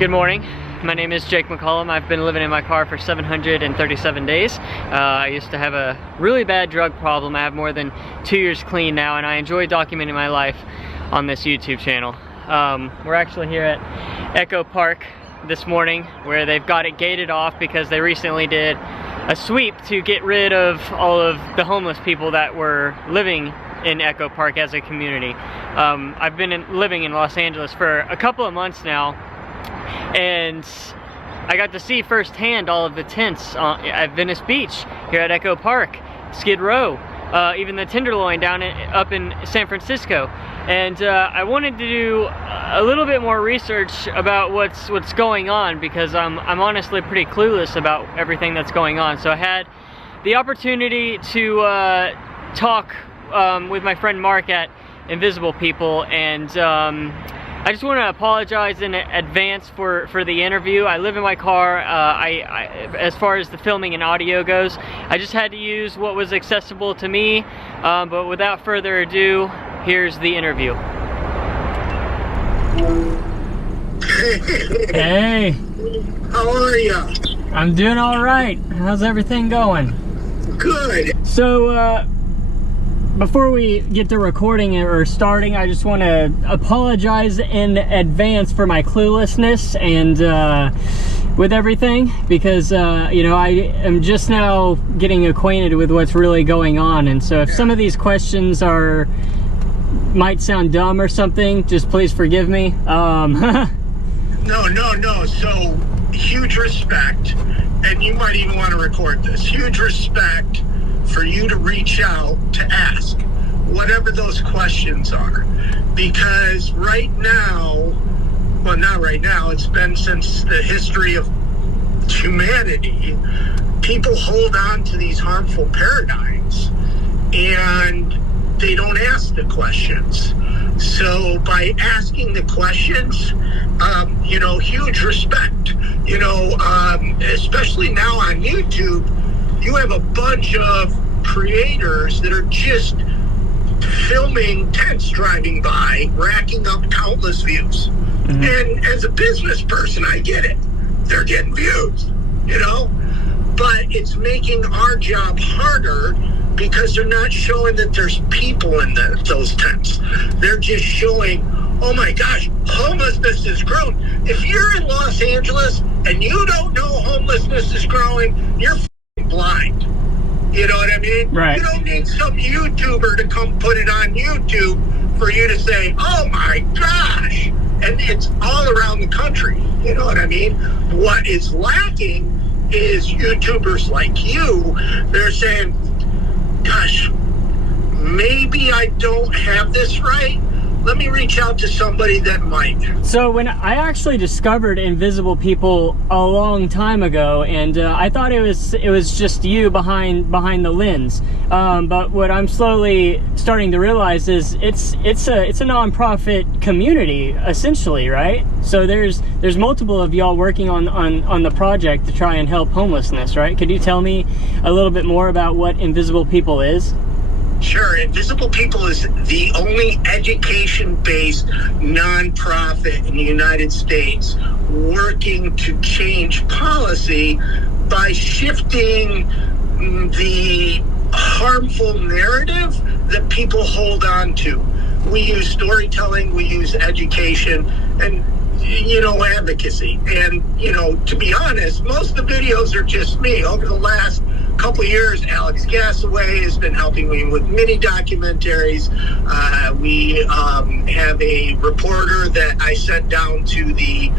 Good morning. My name is Jake McCollum. I've been living in my car for 737 days. I used to have a really bad drug problem. I have more than 2 years clean now, and I enjoy documenting my life on this YouTube channel. We're actually here at Echo Park this morning, where they've got it gated off because they recently did a sweep to get rid of all of the homeless people that were living in Echo Park as a community. I've been living in Los Angeles for a couple of months now, and I got to see firsthand all of the tents at Venice Beach, here at Echo Park, Skid Row, even the Tenderloin down up in San Francisco. And I wanted to do a little bit more research about what's going on, because I'm honestly pretty clueless about everything that's going on. So I had the opportunity to talk with my friend Mark at Invisible People, and I just want to apologize in advance for the interview. I live in my car. As far as the filming and audio goes, I just had to use what was accessible to me. But without further ado, here's the interview. Hey. How are ya? I'm doing all right. How's everything going? Good. So, before we get to recording or starting, I just want to apologize in advance for my cluelessness and with everything, because you know, I am just now getting acquainted with what's really going on, and so if some of these questions might sound dumb or something, just please forgive me. No. So, huge respect, and you might even want to record this. Huge respect for you to reach out to ask whatever those questions are, because right now, well, not right now, it's been since the history of humanity, people hold on to these harmful paradigms and they don't ask the questions. So by asking the questions, you know, huge respect, you know, especially now on YouTube, you have a bunch of creators that are just filming tents driving by, racking up countless views. Mm-hmm. And as a business person, I get it. They're getting views, you know? But it's making our job harder because they're not showing that there's people in those tents. They're just showing, oh my gosh, homelessness is growing. If you're in Los Angeles and you don't know homelessness is growing, you're blind. You know what I mean? Right. You don't need some YouTuber to come put it on YouTube for you to say, oh my gosh. And it's all around the country. You know what I mean? What is lacking is YouTubers like you. They're saying, gosh, maybe I don't have this right. Let me reach out to somebody that might. So when I actually discovered Invisible People a long time ago, and I thought it was just you behind the lens, but what I'm slowly starting to realize is it's a nonprofit community, essentially, right? So there's multiple of y'all working on the project to try and help homelessness, right? Could you tell me a little bit more about what Invisible People is? Sure. Invisible People is the only education-based nonprofit in the United States working to change policy by shifting the harmful narrative that people hold on to. We use storytelling, we use education, and, you know, advocacy. And, you know, to be honest, most of the videos are just me. Over the last couple of years, Alex Gasaway has been helping me with mini documentaries. We have a reporter that I sent down to the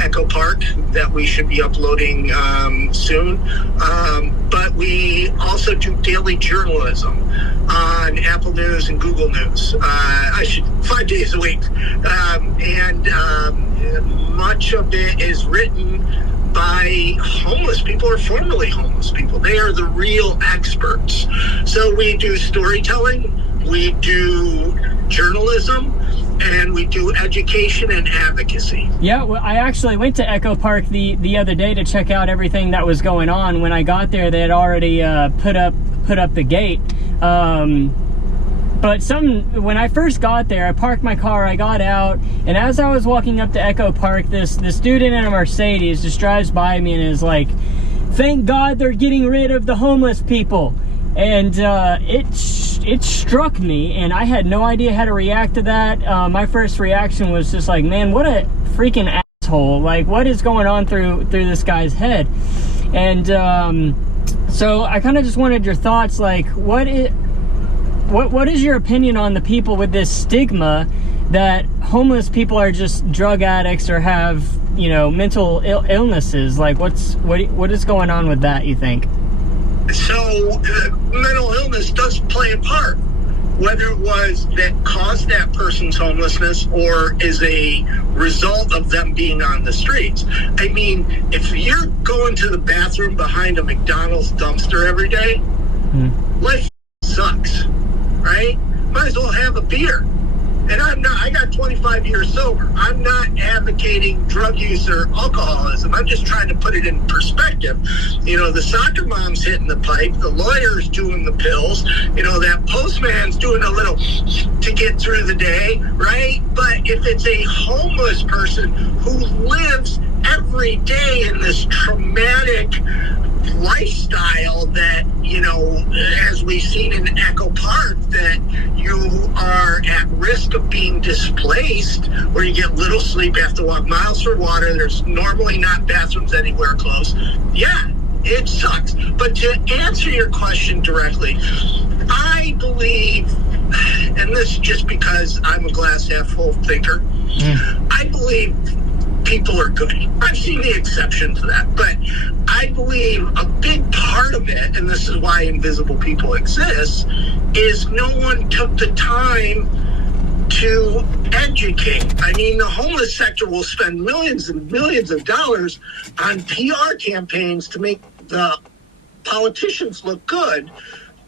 Echo Park that we should be uploading soon. But we also do daily journalism on Apple News and Google News. 5 days a week. And much of it is written by homeless people or formerly homeless people. They are the real experts. So we do storytelling, we do journalism, and we do education and advocacy. Yeah, well, I actually went to Echo Park the other day to check out everything that was going on. When I got there, they had already put up the gate. But when I first got there, I parked my car, I got out, and as I was walking up to Echo Park, this dude in a Mercedes just drives by me and is like, "Thank God they're getting rid of the homeless people." And it struck me, and I had no idea how to react to that. My first reaction was just like, man, what a freaking asshole. Like, what is going on through this guy's head? And so I kind of just wanted your thoughts, like, what is your opinion on the people with this stigma that homeless people are just drug addicts or have, you know, mental illnesses? Like, what is going on with that, you think? So mental illness does play a part, whether it was that caused that person's homelessness or is a result of them being on the streets. I mean, if you're going to the bathroom behind a McDonald's dumpster every day, life sucks, right? Might as well have a beer. And I got 25 years sober. I'm not advocating drug use or alcoholism. I'm just trying to put it in perspective. You know, the soccer mom's hitting the pipe, the lawyer's doing the pills, you know, that postman's doing a little to get through the day, right? But if it's a homeless person who lives every day in this traumatic lifestyle that, you know, as we've seen in Echo Park, that you are at risk of being displaced, where you get little sleep, you have to walk miles for water, there's normally not bathrooms anywhere close. Yeah, it sucks. But to answer your question directly, I believe, and this is just because I'm a glass half full thinker, I believe people are good. I've seen the exception to that, but I believe a big part of it, and this is why invisible people exist, is no one took the time to educate. I mean, the homeless sector will spend millions and millions of dollars on PR campaigns to make the politicians look good,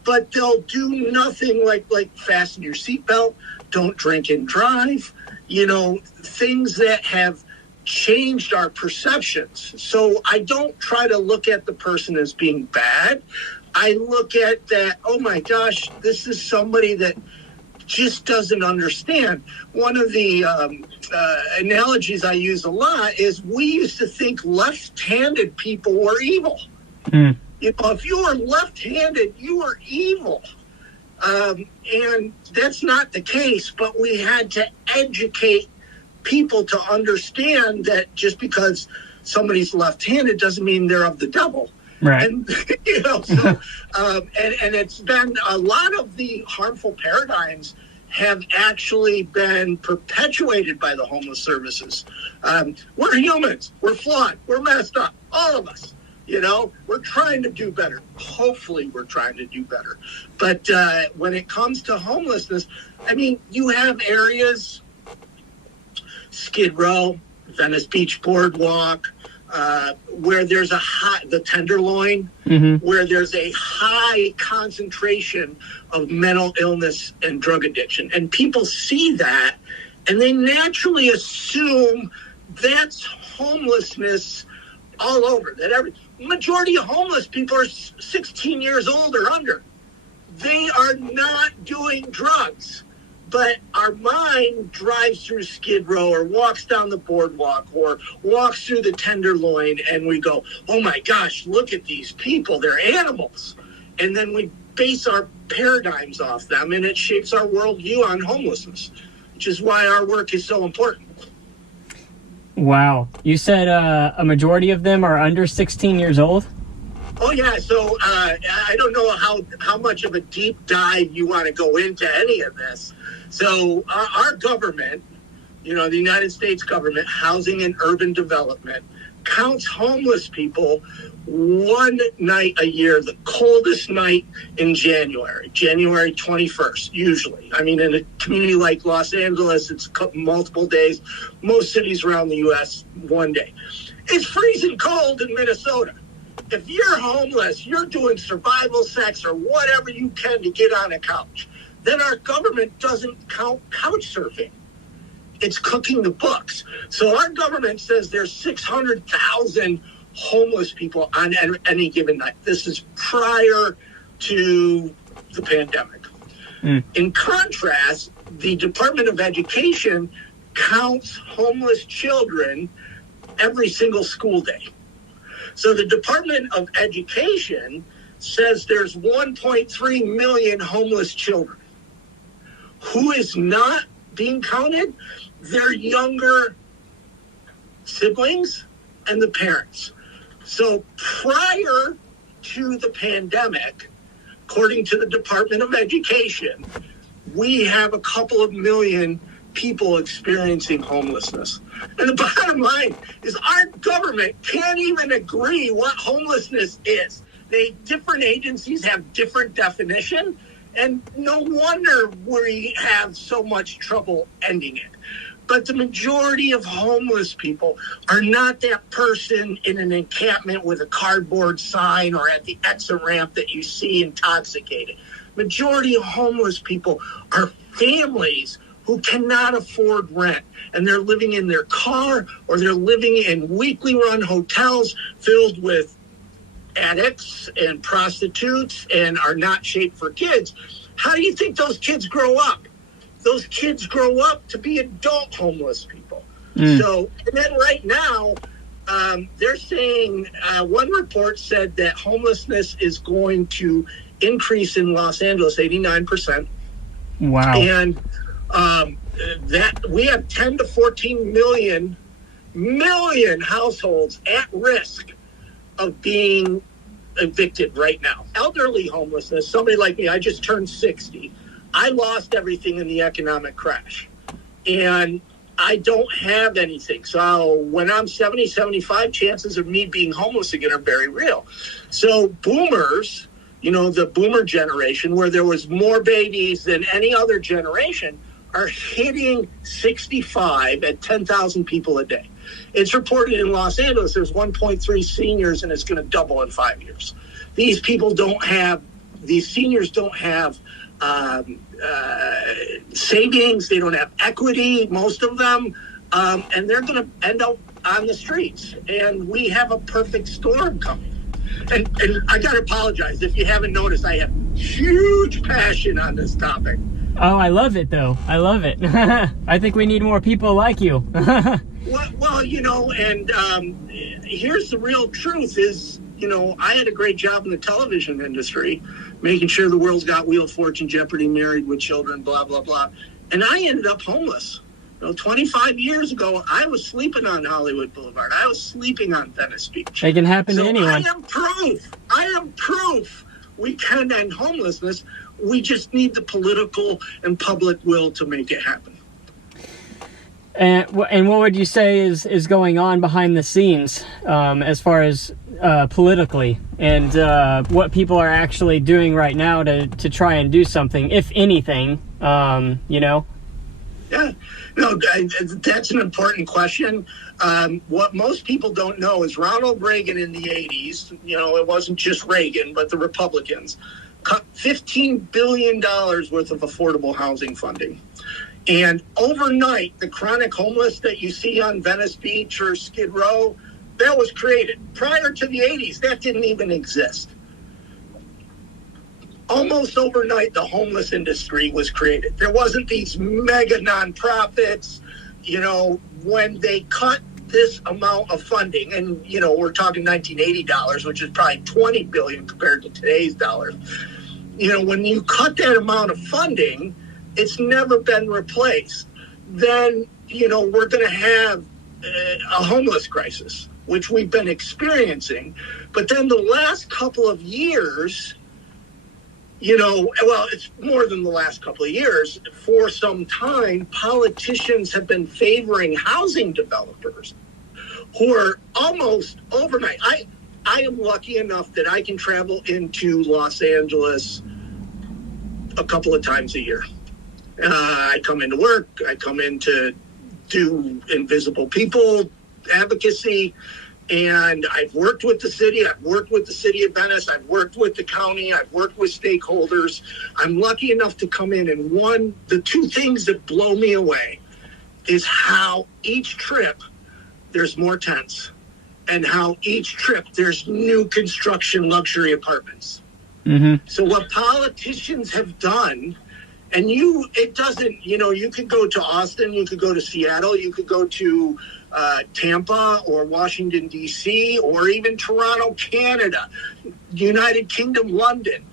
but they'll do nothing like fasten your seatbelt, don't drink and drive, you know, things that have changed our perceptions. So I don't try to look at the person as being bad. I look at that, oh my gosh, this is somebody that just doesn't understand. One of the analogies I use a lot is we used to think left-handed people were evil. You know, if you were left-handed, you were evil. And that's not the case, but we had to educate people to understand that just because somebody's left-handed doesn't mean they're of the devil. Right. And, you know, so, and it's been a lot of the harmful paradigms have actually been perpetuated by the homeless services. We're humans. We're flawed. We're messed up. All of us. You know, we're trying to do better. Hopefully we're trying to do better. But when it comes to homelessness, I mean, you have areas, Skid Row, Venice Beach Boardwalk, where there's the Tenderloin, where there's a high concentration of mental illness and drug addiction. And people see that, and they naturally assume that's homelessness all over. That majority of homeless people are 16 years old or under. They are not doing drugs. But our mind drives through Skid Row or walks down the boardwalk or walks through the Tenderloin, and we go, oh my gosh, look at these people, they're animals. And then we base our paradigms off them, and it shapes our worldview on homelessness, which is why our work is so important. Wow. You said a majority of them are under 16 years old? Oh, yeah. So I don't know how much of a deep dive you want to go into any of this. So our government, you know, the United States government, Housing and Urban Development, counts homeless people one night a year, the coldest night in January 21st, usually. I mean, in a community like Los Angeles, it's multiple days. Most cities around the U.S., one day. It's freezing cold in Minnesota. If you're homeless, you're doing survival sex or whatever you can to get on a couch. Then our government doesn't count couch surfing. It's cooking the books. So our government says there's 600,000 homeless people on any given night. This is prior to the pandemic. In contrast, the Department of Education counts homeless children every single school day. So the Department of Education says there's 1.3 million homeless children. Who is not being counted? Their younger siblings and the parents. So prior to the pandemic, according to the Department of Education, we have a couple of million people experiencing homelessness. And the bottom line is our government can't even agree what homelessness is. Different agencies have different definition, and no wonder we have so much trouble ending it. But the majority of homeless people are not that person in an encampment with a cardboard sign or at the exit ramp that you see intoxicated. Majority of homeless people are families who cannot afford rent, and they're living in their car or they're living in weekly run hotels filled with addicts and prostitutes and are not shaped for kids. How do you think those kids grow up? Those kids grow up to be adult homeless people. So, and then right now, they're saying, one report said that homelessness is going to increase in Los Angeles 89%. Wow. And that we have 10 to 14 million households at risk of being evicted right now. Elderly homelessness, somebody like me, I just turned 60. I lost everything in the economic crash, and I don't have anything. So when I'm 70, 75, chances of me being homeless again are very real. So boomers, the boomer generation, where there was more babies than any other generation, are hitting 65 at 10,000 people a day. It's reported in Los Angeles there's 1.3 seniors, and it's going to double in 5 years. These seniors don't have savings, they don't have equity, most of them, and they're going to end up on the streets. And we have a perfect storm coming. And I got to apologize if you haven't noticed, I have huge passion on this topic. Oh, I love it, though. I love it. I think we need more people like you. Well, and here's the real truth is, I had a great job in the television industry, making sure the world's got Wheel of Fortune, Jeopardy, Married with Children, blah, blah, blah. And I ended up homeless. 25 years ago, I was sleeping on Hollywood Boulevard. I was sleeping on Venice Beach. It can happen to anyone. I am proof we can end homelessness. We just need the political and public will to make it happen. And what would you say is going on behind the scenes as far as politically, and what people are actually doing right now to try and do something, if anything, Yeah, no, that's an important question. What most people don't know is Ronald Reagan in the 80s, it wasn't just Reagan, but the Republicans, cut $15 billion worth of affordable housing funding. And overnight, the chronic homeless that you see on Venice Beach or Skid Row, that was created. Prior to the 80s, that didn't even exist. Almost overnight, the homeless industry was created. There wasn't these mega nonprofits, when they cut this amount of funding, and, we're talking 1980 dollars, which is probably 20 billion compared to today's dollars. When you cut that amount of funding, it's never been replaced. Then, we're going to have a homeless crisis, which we've been experiencing. But then the last couple of years, it's more than the last couple of years. For some time, politicians have been favoring housing developers who are almost overnight. I am lucky enough that I can travel into Los Angeles a couple of times a year. I come into work. I come in to do invisible people advocacy. And I've worked with the city. I've worked with the city of Venice. I've worked with the county. I've worked with stakeholders. I'm lucky enough to come in. And the two things that blow me away is how each trip there's more tents, and how each trip there's new construction luxury apartments. Mm-hmm. So what politicians have done And it doesn't, you could go to Austin, you could go to Seattle, you could go to Tampa or Washington, D.C., or even Toronto, Canada, United Kingdom, London.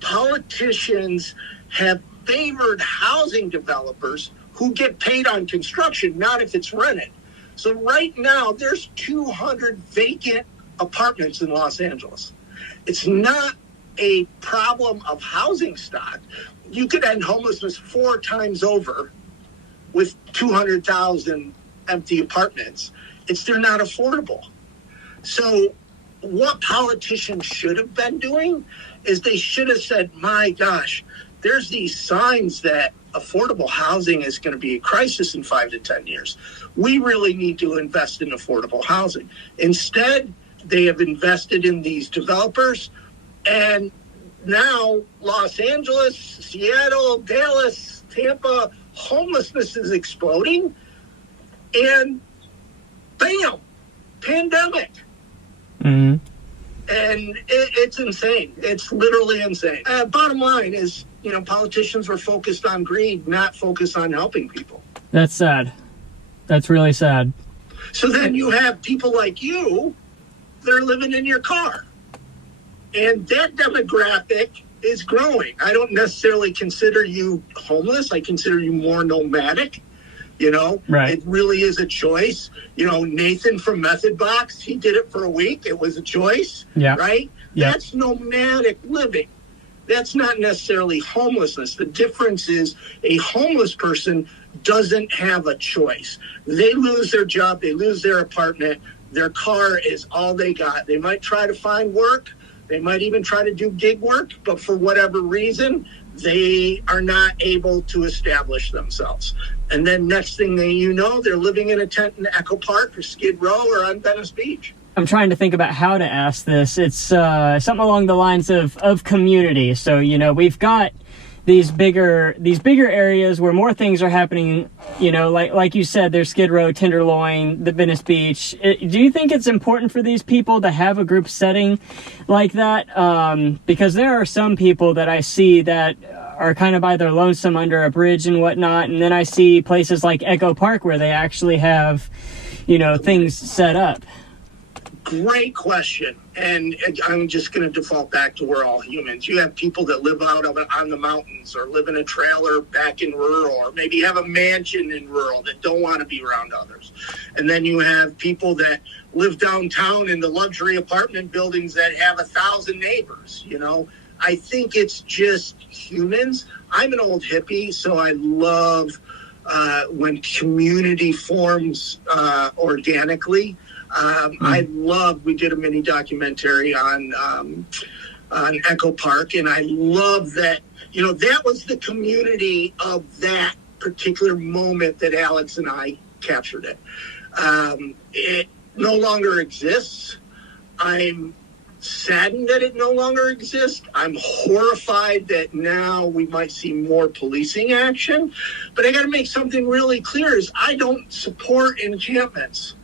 Politicians have favored housing developers who get paid on construction, not if it's rented. So right now, there's 200 vacant apartments in Los Angeles. It's not a problem of housing stock. You could end homelessness 4 times over with 200,000 empty apartments. They're not affordable. So what politicians should have been doing is they should have said, my gosh, there's these signs that affordable housing is going to be a crisis in 5 to 10 years. We really need to invest in affordable housing. Instead, they have invested in these developers, and now Los Angeles, Seattle, Dallas, Tampa, homelessness is exploding, and bam, pandemic. Mm-hmm. And it's insane. It's literally insane. Bottom line is, politicians were focused on greed, not focused on helping people. That's sad. That's really sad. So then you have people like you, they're living in your car. And that demographic is growing. I don't necessarily consider you homeless. I consider you more nomadic. Right. It really is a choice. Nathan from Method Box, he did it for a week. It was a choice. Yeah. Right? Yeah. That's nomadic living. That's not necessarily homelessness. The difference is a homeless person doesn't have a choice. They lose their job. They lose their apartment. Their car is all they got. They might try to find work. They might even try to do gig work, but for whatever reason, they are not able to establish themselves. And then next thing they're living in a tent in Echo Park or Skid Row or on Venice Beach. I'm trying to think about how to ask this. It's something along the lines of community. So, we've got these bigger areas where more things are happening, like you said, there's Skid Row, Tenderloin, the Venice Beach. Do you think it's important for these people to have a group setting like that? Because there are some people that I see that are kind of either lonesome under a bridge and whatnot, and then I see places like Echo Park where they actually have, things set up. Great question. And I'm just going to default back to we're all humans. You have people that live out on the mountains or live in a trailer back in rural, or maybe have a mansion in rural that don't want to be around others. And then you have people that live downtown in the luxury apartment buildings that have 1,000 neighbors. I think it's just humans. I'm an old hippie, so I love when community forms organically. We did a mini documentary on Echo Park, and I love that, that was the community of that particular moment that Alex and I captured it. It no longer exists. I'm saddened that it no longer exists. I'm horrified that now we might see more policing action, but I got to make something really clear is I don't support encampments.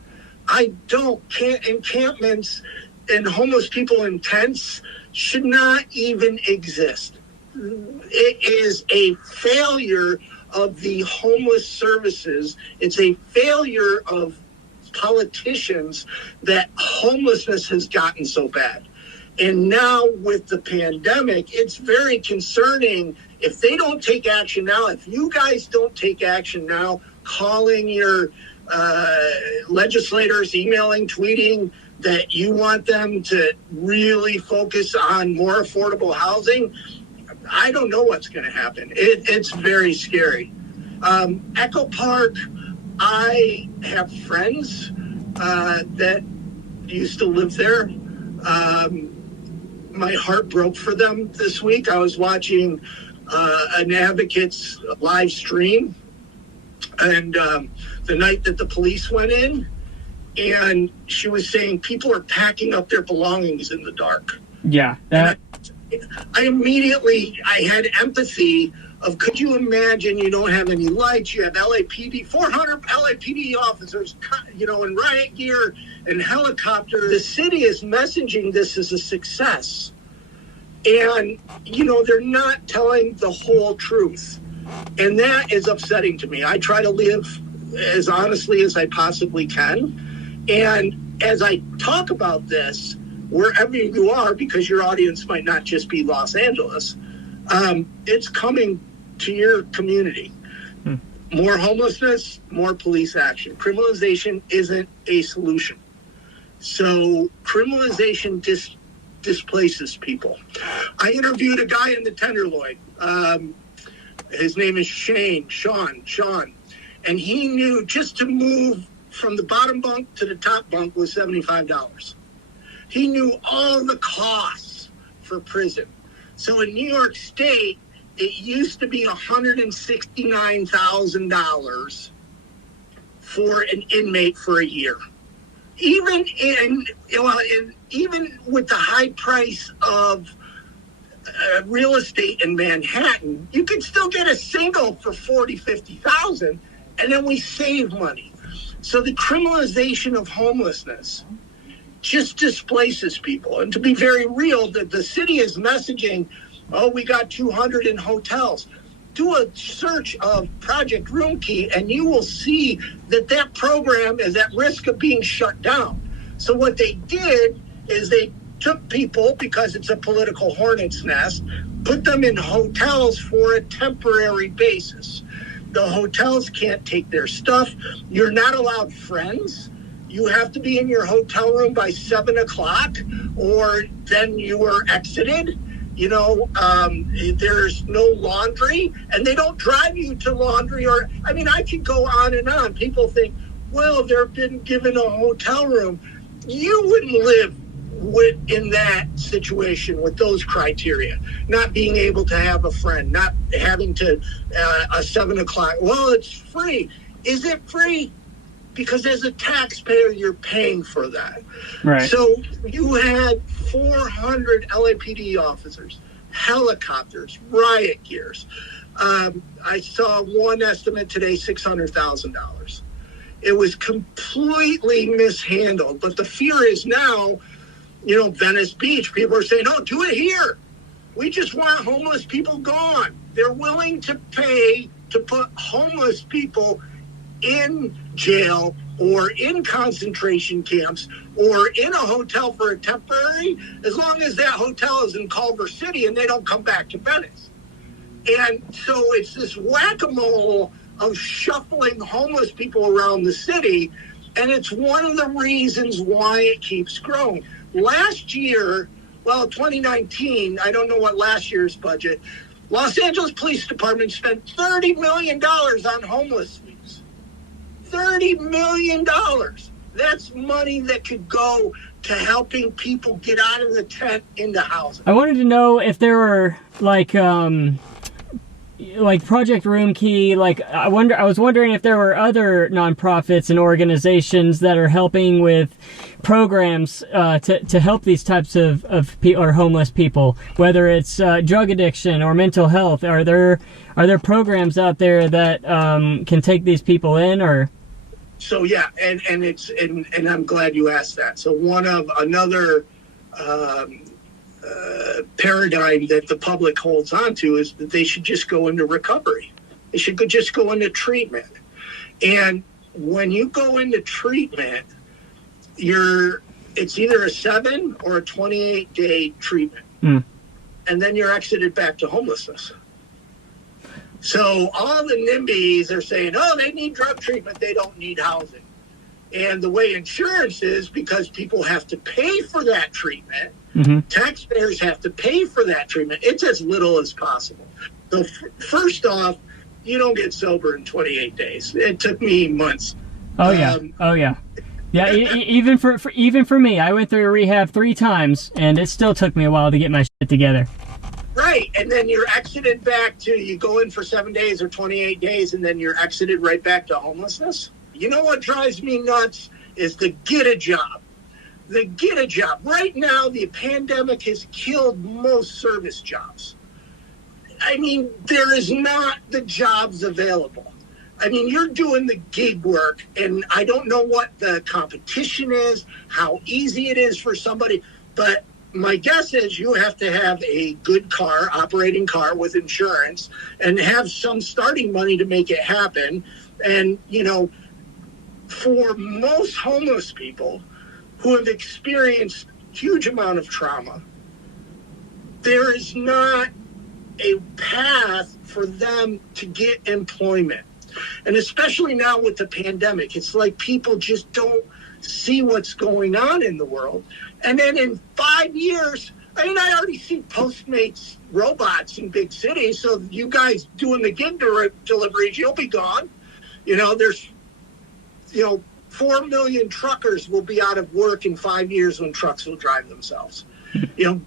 Encampments and homeless people in tents should not even exist. It is a failure of the homeless services. It's a failure of politicians that homelessness has gotten so bad. And now with the pandemic, it's very concerning if they don't take action now, if you guys don't take action now, calling your legislators, emailing, tweeting that you want them to really focus on more affordable housing, I don't know what's going to happen. It's very scary. Echo Park, I have friends that used to live there. My heart broke for them this week. I was watching an advocate's live stream, and the night that the police went in, and she was saying people are packing up their belongings in the dark. Yeah. I had empathy of, could you imagine you don't have any lights, you have LAPD, 400 LAPD officers, in riot gear and helicopters. The city is messaging this as a success. And, they're not telling the whole truth. And that is upsetting to me. I try to live as honestly as I possibly can. And as I talk about this, wherever you are, because your audience might not just be Los Angeles, it's coming to your community. More homelessness, more police action. Criminalization isn't a solution. So criminalization displaces people. I interviewed a guy in the Tenderloin. His name is Sean. And he knew just to move from the bottom bunk to the top bunk was $75. He knew all the costs for prison. So in New York State, it used to be $169,000 for an inmate for a year. Even with the high price of real estate in Manhattan, you could still get a single for 40, 50,000, and then we save money. So the criminalization of homelessness just displaces people. And to be very real, the city is messaging, oh, we got 200 in hotels. Do a search of Project Roomkey, and you will see that program is at risk of being shut down. So what they did is they took people, because it's a political hornet's nest, put them in hotels for a temporary basis. The hotels can't take their stuff. You're not allowed friends. You have to be in your hotel room by 7 o'clock, or then you are exited. There's no laundry, and they don't drive you to laundry. I could go on and on. People think, well, they're been given a hotel room. You wouldn't live in that situation with those criteria, not being able to have a friend, not having to a 7 o'clock. Well, it's free. Is it free? Because as a taxpayer, you're paying for that. Right. So you had 400 LAPD officers, helicopters, riot gears. I saw one estimate today, $600,000. It was completely mishandled. But the fear is now, Venice Beach, people are saying, oh, do it here. We just want homeless people gone. They're willing to pay to put homeless people in jail or in concentration camps or in a hotel for a temporary, as long as that hotel is in Culver City and they don't come back to Venice. And so it's this whack-a-mole of shuffling homeless people around the city, and it's one of the reasons why it keeps growing. Last year, 2019, I don't know what last year's budget, Los Angeles Police Department spent $30 million on homeless suites. $30 million. That's money that could go to helping people get out of the tent into housing. I wanted to know if there were like Project Roomkey. I was wondering if there were other nonprofits and organizations that are helping with programs to help these types of people or homeless people, whether it's drug addiction or mental health. Are there programs out there that can take these people in? Or so yeah, and I'm glad you asked that. So another paradigm that the public holds on to is that they should just go into recovery. They should just go into treatment. And when you go into treatment, it's either a 7 or a 28-day treatment. And then you're exited back to homelessness. So all the NIMBYs are saying, oh, they need drug treatment, they don't need housing. And the way insurance is, because people have to pay for that treatment, taxpayers have to pay for that treatment. It's as little as possible. So first off, you don't get sober in 28 days. It took me months. Oh yeah. Yeah, even for me, I went through rehab 3 times, and it still took me a while to get my shit together. Right, and then you're exited back to, you go in for 7 days or 28 days, and then you're exited right back to homelessness. You know what drives me nuts is the get a job. The get a job. Right now, the pandemic has killed most service jobs. I mean, there is not the jobs available. I mean, you're doing the gig work, and I don't know what the competition is, how easy it is for somebody, but my guess is you have to have a good car, operating car with insurance, and have some starting money to make it happen. And, for most homeless people who have experienced huge amount of trauma, there is not a path for them to get employment. And especially now with the pandemic, it's like people just don't see what's going on in the world. And then in 5 years, I already see Postmates robots in big cities. So you guys doing the gig deliveries, you'll be gone. There's, 4 million truckers will be out of work in 5 years when trucks will drive themselves.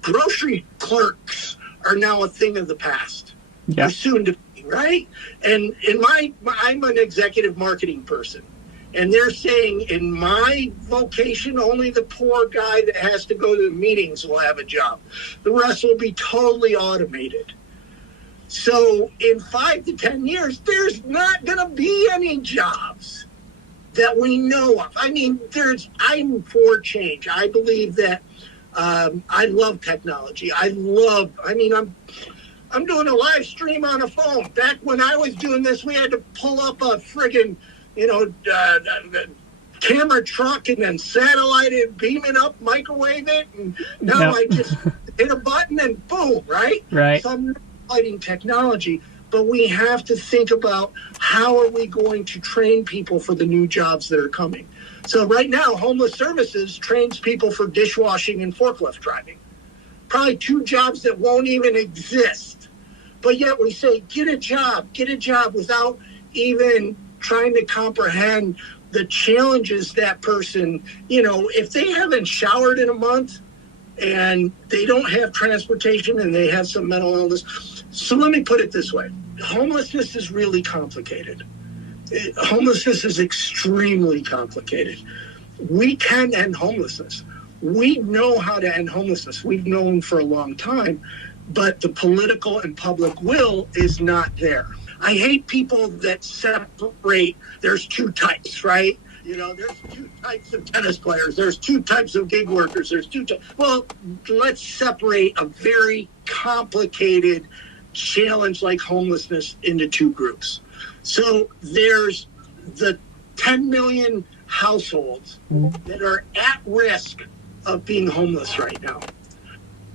Grocery clerks are now a thing of the past. Yeah. Or soon to be, right? And I'm an executive marketing person. And they're saying in my vocation, only the poor guy that has to go to the meetings will have a job. The rest will be totally automated. So in 5 to 10 years, there's not going to be any jobs that we know of. I'm for change. I believe that I love technology. I'm doing a live stream on a phone. Back when I was doing this, we had to pull up a friggin', camera truck and then satellite it, beam it up, microwave it, and now I just hit a button and boom, right? Right. So I'm not fighting technology, but we have to think about how are we going to train people for the new jobs that are coming. So right now, Homeless Services trains people for dishwashing and forklift driving. Probably 2 jobs that won't even exist. But yet we say, get a job without even trying to comprehend the challenges that person, if they haven't showered in a month and they don't have transportation and they have some mental illness. So let me put it this way. Homelessness is really complicated. Homelessness is extremely complicated. We can end homelessness. We know how to end homelessness. We've known for a long time, but the political and public will is not there. I hate people that separate. There's 2 types, right? There's 2 types of tennis players. There's 2 types of gig workers. There's 2 types. Well, let's separate a very complicated challenge like homelessness into 2 groups. So there's the 10 million households that are at risk of being homeless right now.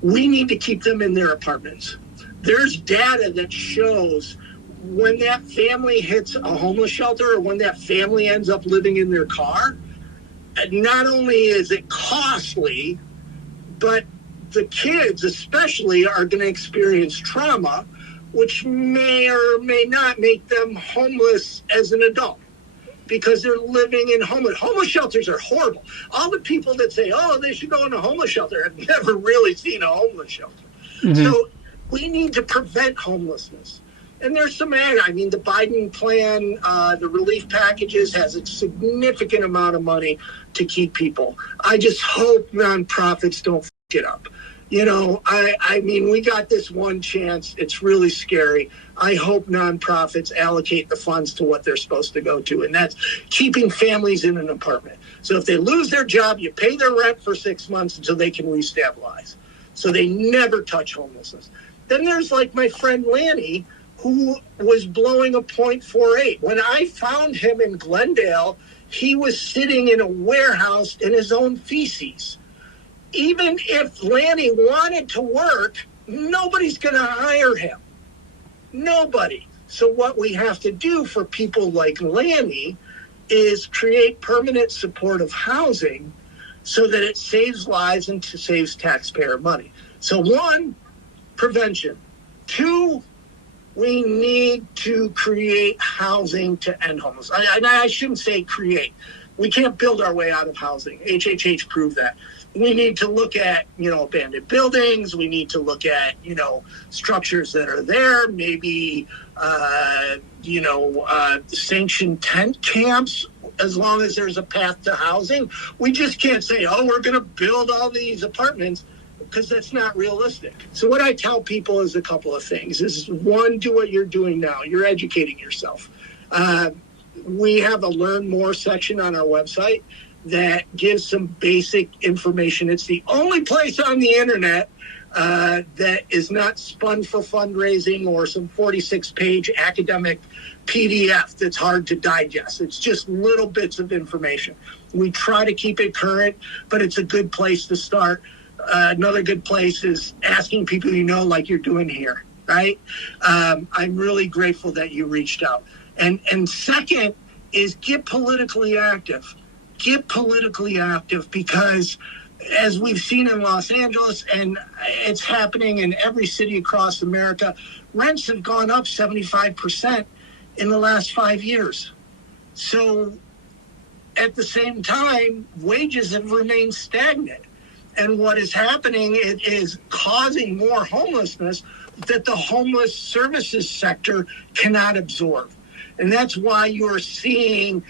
We need to keep them in their apartments. There's data that shows when that family hits a homeless shelter or when that family ends up living in their car, not only is it costly, but the kids especially are going to experience trauma, which may or may not make them homeless as an adult because they're living in homeless shelters are horrible. All the people that say, they should go in a homeless shelter have never really seen a homeless shelter. Mm-hmm. So we need to prevent homelessness. And there's some the Biden plan, the relief packages has a significant amount of money to keep people. I just hope nonprofits don't f it up. We got this one chance. It's really scary. I hope nonprofits allocate the funds to what they're supposed to go to, and that's keeping families in an apartment. So if they lose their job, you pay their rent for 6 months until they can restabilize. So they never touch homelessness. Then there's like my friend Lanny, who was blowing a .48. When I found him in Glendale, he was sitting in a warehouse in his own feces. Even if Lanny wanted to work, nobody's going to hire him. Nobody. So what we have to do for people like Lanny is create permanent supportive housing so that it saves lives and saves taxpayer money. So 1, prevention. 2, we need to create housing to end homelessness. I shouldn't say create. We can't build our way out of housing. HHH proved that. We need to look at, abandoned buildings. We need to look at, structures that are there, maybe, sanctioned tent camps, as long as there's a path to housing. We just can't say, we're going to build all these apartments, because that's not realistic. So what I tell people is a couple of things. Is 1, do what you're doing now. You're educating yourself. We have a Learn More section on our website. that gives some basic information. It's the only place on the internet that is not spun for fundraising or some 46-page academic PDF that's hard to digest. It's just little bits of information. We try to keep it current, but it's a good place to start. Another good place is asking people you know, like you're doing here, right? I'm really grateful that you reached out. And second is get politically active. Get politically active, because as we've seen in Los Angeles, and it's happening in every city across America, rents have gone up 75% in the last 5 years. So at the same time, wages have remained stagnant. And what is happening is causing more homelessness that the homeless services sector cannot absorb. And that's why you're seeing,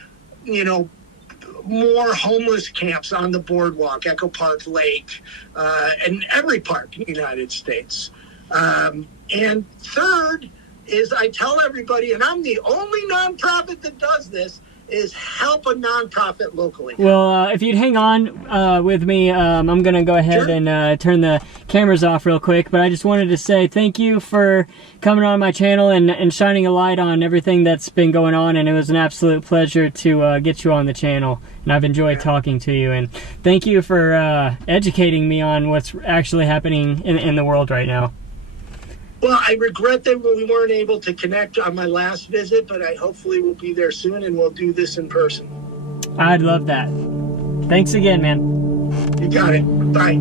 more homeless camps on the boardwalk, Echo Park Lake, and every park in the United States. And third is, I tell everybody, and I'm the only nonprofit that does this, is help a nonprofit locally. Well, if you'd hang on with me, I'm going to go ahead and turn the cameras off real quick, but I just wanted to say thank you for coming on my channel and shining a light on everything that's been going on, and it was an absolute pleasure to get you on the channel, and I've enjoyed talking to you, and thank you for educating me on what's actually happening in the world right now. Well, I regret that we weren't able to connect on my last visit, but I hopefully will be there soon and we'll do this in person. I'd love that. Thanks again, man. You got it. Bye.